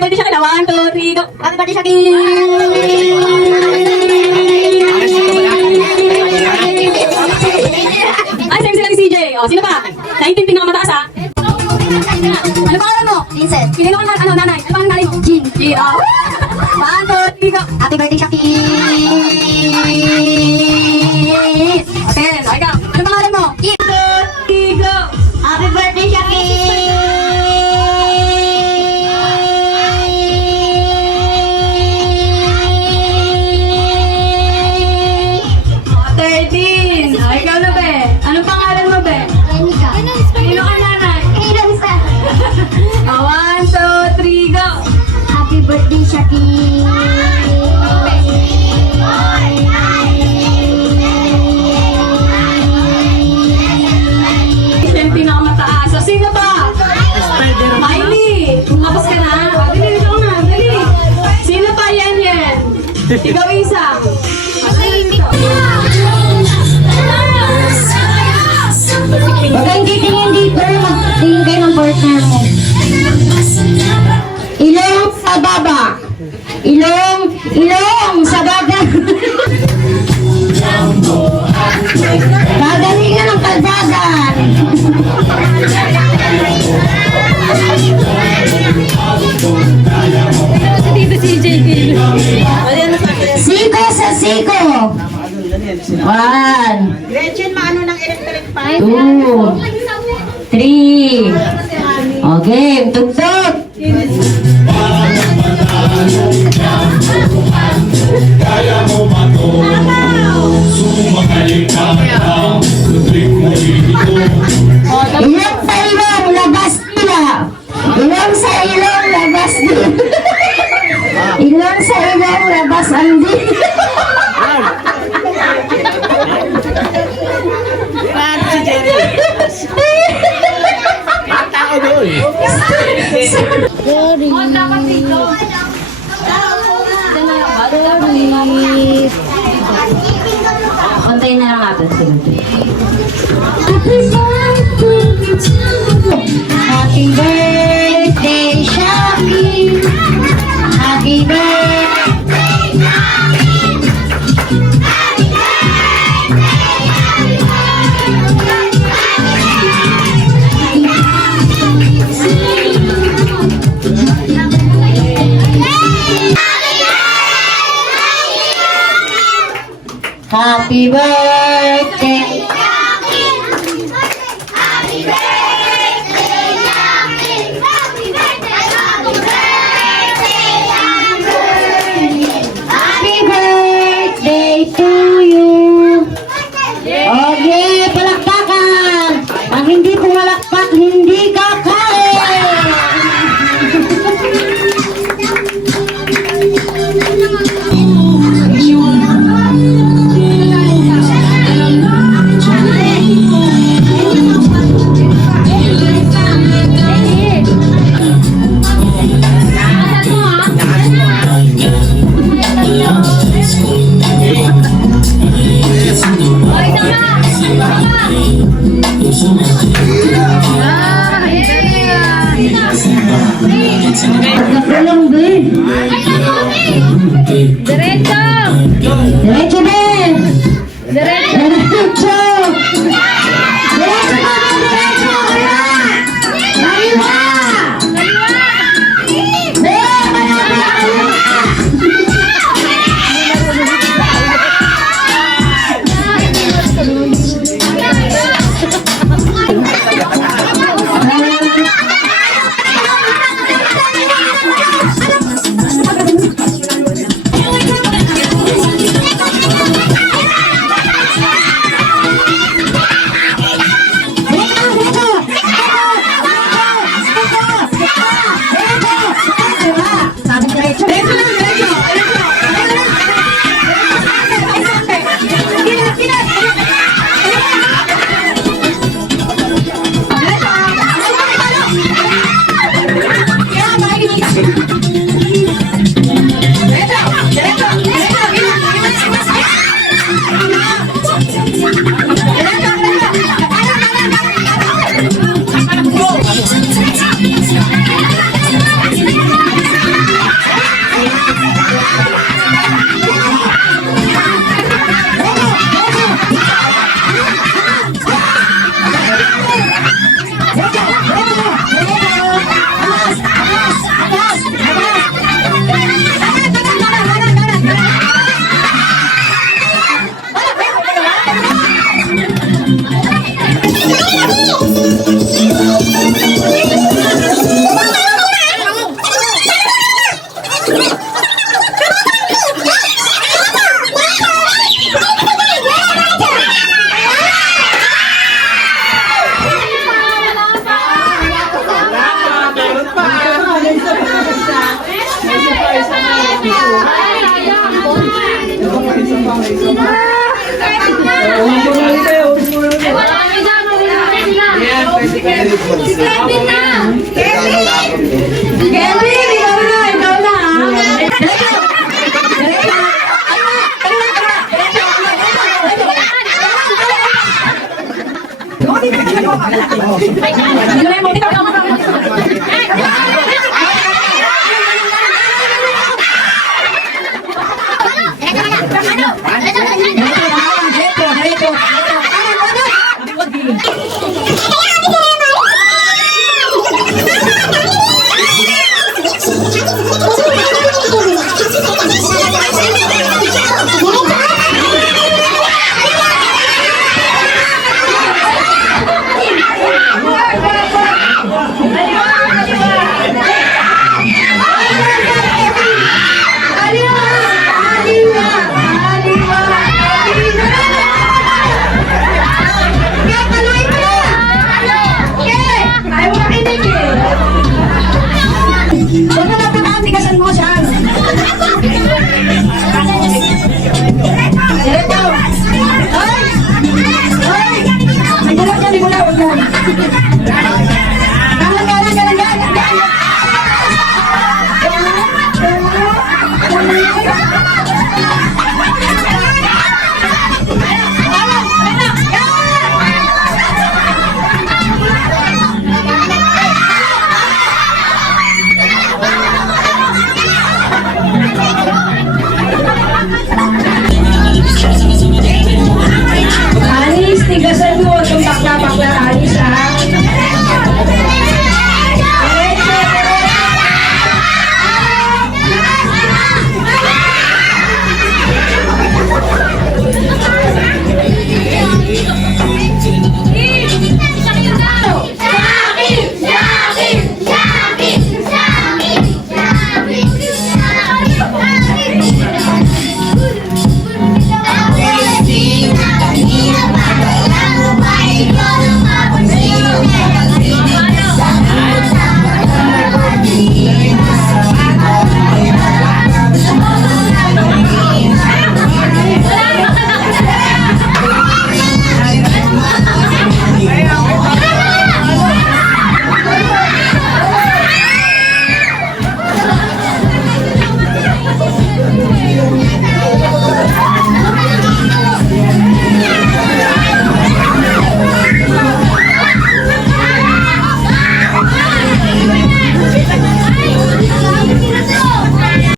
Happy birthday, Shakira. 1, 2, 3, go. Happy birthday, Shakira. Ay, same sila ni CJ. O, sino pa? 19 pinakamataas, ha? Ano pangalan mo? Vincent. Pinili ko ano, nanay. Ano pangalan nanay mo? Jean. Jean, o. 1, 2, 3, go. Happy birthday, Shakira. Okay, o, ikaw. Ano pangalan mo? Kim. 1, 2, 3, go. Happy birthday, Shakira. 13. O, ikaw na, be. Anong pangalan mo, be? Sino ka, nanay? 1, 2, 3, go. Happy birthday, Shakira. Yung pinakamataas. So, sino ba? Miley. Tapos ka na? Dali, ikaw na. Dali. Sino pa? Yan. Ikaw isa. Huwag kang titingin dito. Magtingin kayo ng partner mo. Ilong sa baba. Ilong sa baba. Gagalingan ng kaldagan. Siko sa siko. 1, Gretchen, maano ng electric fan? 2, 3. Okay, tugtog. Kaya mo mato, sumakay ka ng trip mo dito. Ilong sa ilong, labas nila. Ilong sa ilong, labas nila. Ilong sa ilong, labas ang dila. Kontayin na lang natin sila. Happy birthday, Shaki. Happy birthday, Happy birthday. Happy birthday to you. Okay, palakpakan. Ang hindi pumalakpak, hindi kakain. Pagkakulang, be. Diretso! Diretso, be! Diretso! Diretso! Diretso ka, diretso! Kaliwa! Be, Kevin na! Kevin, ikaw na, ikaw na. Diretso! Diretso!